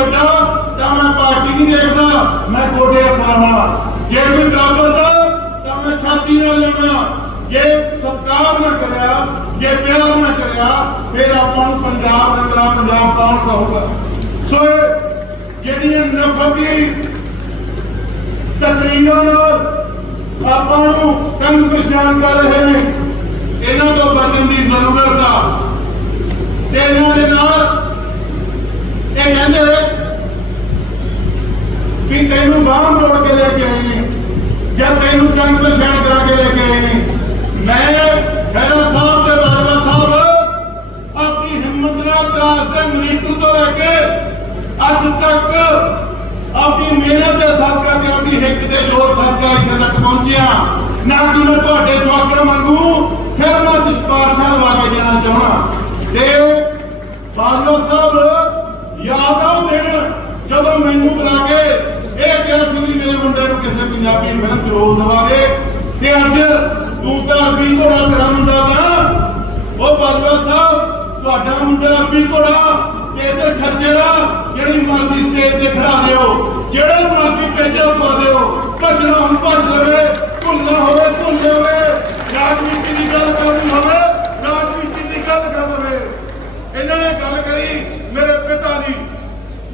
ਵੱਡਾ ਤਾਂ ਮੈਂ ਪਾਰਟੀ ਨਹੀਂ ਦੇਖਦਾ। ਮੈਂ ਗੋਡੇ ਹੱਥ ਲਾਵਾਂ। ਜੇ ਕੋਈ ਬਰਾਬਰ ਦਾ ਤਾਂ ਮੈਂ ਛਾਤੀ ਨਾਲ ਲੈਣਾ। ਜੇ ਸਤਕਾਰ ਨਾ ਕਰਿਆ, ਜੇ ਪਿਆਰ ਨਾ ਕਰਿਆ, ਫਿਰ ਆਪਾਂ ਨੂੰ ਪੰਜਾਬ ਰੰਗਲਾ ਪੰਜਾਬ ਕੌਣ ਕਹੂਗਾ। ਸੋ ਜਿਹੜੀਆਂ ਨਫਕੀ ਤਕਰੀਰਾਂ ਨਾਲ ਆਪਾਂ ਨੂੰ ਤੰਗ ਪਰੇਸ਼ਾਨ ਕਰ ਰਹੇ ਨੇ, ਇਹਨਾਂ ਤੋਂ ਬਚਣ ਦੀ ਜ਼ਰੂਰਤ ਆ। ਤੇ ਇਹਨਾਂ ਦੇ ਨਾਲ ਇਹ ਕਹਿੰਦੇ ਵੀ ਤੈਨੂੰ ਬਾਹਰ ਰੋੜ ਕੇ ਲੈ ਕੇ ਆਏ ਨੇ ਜਾਂ ਤੈਨੂੰ ਕਰਾ ਕੇ ਲੈ ਕੇ ਆਏ ਨੇ। ਮੈਂ ਖੈਰਾ ਸਾਹਿਬ ਤੇ ਬਾਬਾ ਸਾਹਿਬ ਆਪਣੀ ਹਿੰਮਤ ਨਾਲ ਤਰਾਸ ਦੇ ਮਨੀਟਰ ਤੋਂ ਲੈ ਕੇ ਅੱਜ ਤੱਕ ਆਪਣੀ ਮਿਹਨਤ ਦੇ ਸਦਕਾ ਤੇ ਆਪਣੀ ਹਿੱਕ ਦੇ ਜੋਰ ਸਦਕਾ ਇੱਥੇ ਤੱਕ ਪਹੁੰਚਿਆ। ਨਾ ਕਿ ਮੈਂ ਤੁਹਾਡੇ ਜਵਾਕਾਂ ਵਾਂਗੂ ਫਿਰ ਮੈਂ ਜਸਪਾਰਸ਼ਾਂ ਲਵਾ ਕੇ ਜਾਣਾ ਚਾਹਣਾ ਤੇ ਬਾਜਵਾ ਸਾਹਿਬ, ਯਾਦ ਆਉ ਦਿਨ ਜਦੋਂ ਮੈਨੂੰ ਬੁਲਾ ਕੇ ਇਹ ਕਿਹਾ ਸੀ ਵੀ ਮੇਰੇ ਮੁੰਡੇ ਨੂੰ ਕਿਸੇ ਪੰਜਾਬੀ ਫਿਲਮ ਚ ਰੋਲ ਦਵਾ ਦੇ ਤੇ ਅੱਜ ਤੂੰ ਤਾਂ ਅਰਬੀ ਘੋੜਾ ਤੇਰਾ ਮੁੰਡਾ ਤਾਂ ਉਹ ਬਾਜਵਾ ਸਾਹਿਬ, ਤੁਹਾਡਾ ਮੁੰਡਾ ਅਰਬੀ ਘੋੜਾ ਤੇ ਇਧਰ ਖੱਜਰਾ ਜਿਹੜੀ ਮਰਜ਼ੀ ਸਟੇਜ ਤੇ ਖੜਾ ਦਿਓ। ਜਿਹੜੇ ਮਰਜ਼ੀ ਪੇਚਾ ਪਾ ਦਿਓ। ਭੱਜਣਾ ਹੁਣ ਭੱਜ ਲਵੇ, ਭੁੱਲਣਾ ਹੋਵੇ, ਭੁੱਲ ਜਾਵੇ। ਰਾਜਨੀਤੀ ਦੀ ਗੱਲ ਕਰਨੀ ਹੋਵੇ, ਰਾਜਨੀਤੀ ਦੀ ਗੱਲ ਕਰ ਲਵੇ। ਇਹਨਾਂ ਨੇ ਗੱਲ ਕਰੀ ਮੇਰੇ ਪਿਤਾ ਦੀ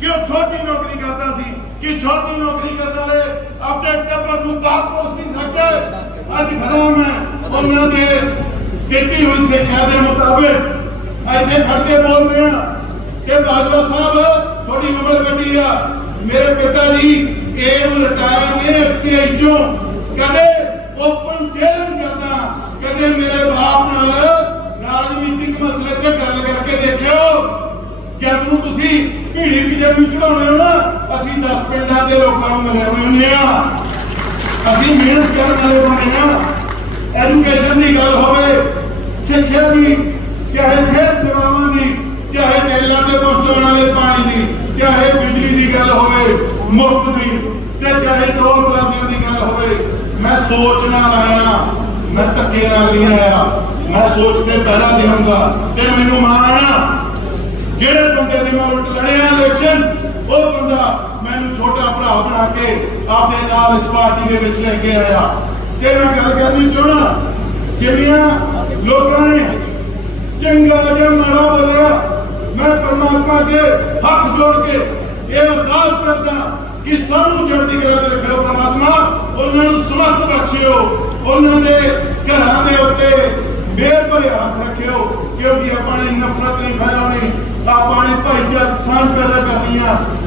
ਕਿ ਉਹ ਛੋਟੀ ਨੌਕਰੀ ਕਰਦਾ ਸੀ, ਕਿ ਛੋਟੀ ਨੌਕਰੀ ਕਰਨ ਵਾਲੇ ਆਪਣੇ ਟੱਬਰ ਨੂੰ ਬਾਤ ਪੋਸ ਨਹੀਂ ਸਕਦੇ। ਅੱਜ ਖੜਾ ਉਹਨਾਂ ਦੇ ਦਿੱਤੀ ਹੋਈ ਸਿੱਖਿਆ ਦੇ ਮੁਤਾਬਕ ਇੱਥੇ ਖੜਕੇ ਬੋਲ ਰਹੇ ਕਿ ਬਾਜਵਾ ਸਾਹਿਬ ਥੋੜੀ ਉਮਰ ਵੱਡੀ ਆ। ਮੇਰੇ ਪਿਤਾ ਜੀ ਏਮ ਰਿਟਾਇਰ ਨੇ ਐਫਸੀਆਈ ਚੋਂ ਕਦੇ ਓਪਨ ਚੈਲੰਜ ਕਰਦਾ ਕਦੇ ਮੇਰੇ ਬਾਪ ਨਾਲ ਰਾਜਨੀਤਿਕ ਮਸਲੇ ਤੇ ਗੱਲ ਕਰਕੇ ਦੇਖਿਓ। ਜਦ ਨੂੰ ਤੁਸੀਂ ਭੀੜੀ ਬੀਜੇਪੀ ਚੜਾਉਣੇ ਹੋ ਨਾ, ਅਸੀਂ 10 ਪਿੰਡਾਂ ਦੇ ਲੋਕਾਂ ਨੂੰ ਮਿਲੇ ਹੋਏ ਹੁੰਦੇ ਆ। ਅਸੀਂ ਮਿਹਨਤ ਕਰਨ ਵਾਲੇ ਬਣੇ ਆ। ਐਜੂਕੇਸ਼ਨ ਦੀ ਗੱਲ ਹੋਵੇ, ਸਿੱਖਿਆ ਦੀ, ਚਾਹੇ ਸਿਹਤ ਸੇਵਾਵਾਂ ਦੀ, ਚਾਹੇ ਟੈਲਾਂ ਤੇ ਪਹੁੰਚਾਉਣ ਵਾਲੇ ਪਾਣੀ ਦੀ, ਚਾਹੇ ਬਿਜਲੀ ਦੀ ਗੱਲ ਹੋਵੇ, ਮੁਫਤ ਦੀ, ਤੇ ਚਾਹੇ ਟੋਲ ਪਲਾਜ਼ਿਆਂ ਦੀ ਗੱਲ ਹੋਵੇ, ਮੈਂ ਸੋਚ ਨਾਲ ਆਇਆ, ਮੈਂ ਧੱਕੇ ਨਾਲ ਨਹੀਂ ਆਇਆ, ਮੈਂ ਸੋਚ ਤੇ ਪਹਿਰਾ ਦੇਵਾਂਗਾ ਤੇ ਮੈਨੂੰ ਮਾਣ ਜਿਹੜੇ ਬੰਦੇ ਦੀ ਮੈਂ ਉਲਟ ਲੜਿਆ ਇਲੈਕਸ਼ਨ ਉਹ ਬੰਦਾ ਮੈਨੂੰ ਛੋਟਾ ਭਰਾ ਬਣਾ ਕੇ ਆਪਦੇ ਨਾਲ ਇਸ ਪਾਰਟੀ ਦੇ ਵਿੱਚ ਲੈ ਕੇ ਆਇਆ। ਤੇ ਮੈਂ ਗੱਲ ਕਰਨੀ ਚਾਹਣਾ ਜਿੰਨੀਆਂ ਲੋਕਾਂ ਨੇ ਚੰਗਾ ਜਾਂ ਮਾੜਾ ਬੋਲਿਆ, ਮੈਂ ਪਰਮਾਤਮਾ ਅੱਗੇ ਹੱਥ ਜੋੜ ਕੇ ਇਹ ਅਰਦਾਸ ਕਰਦਾ ਕਿ ਸਭ ਨੂੰ ਚੜ੍ਹਦੀ ਕਲਾ ਤੇ ਰੱਖਿਓ ਪਰਮਾਤਮਾ। ਉਹਨਾਂ ਨੂੰ ਸਮਤ ਬਖਸ਼ਿਓ। ਉਹਨਾਂ ਦੇ ਘਰਾਂ ਦੇ ਉੱਤੇ ਮੇਰ ਭਰੇ ਹੱਥ ਰੱਖਿਓ, ਕਿਉਂਕਿ ਆਪਾਂ ਨੇ ਨਫ਼ਰਤ ਨਹੀਂ ਫੈਲਾਉਣੀ, ਆਪਾਂ ਨੇ ਭਾਈਚਾਰਕ ਸਾਂਝ ਪੈਦਾ ਕਰਨੀ ਆ।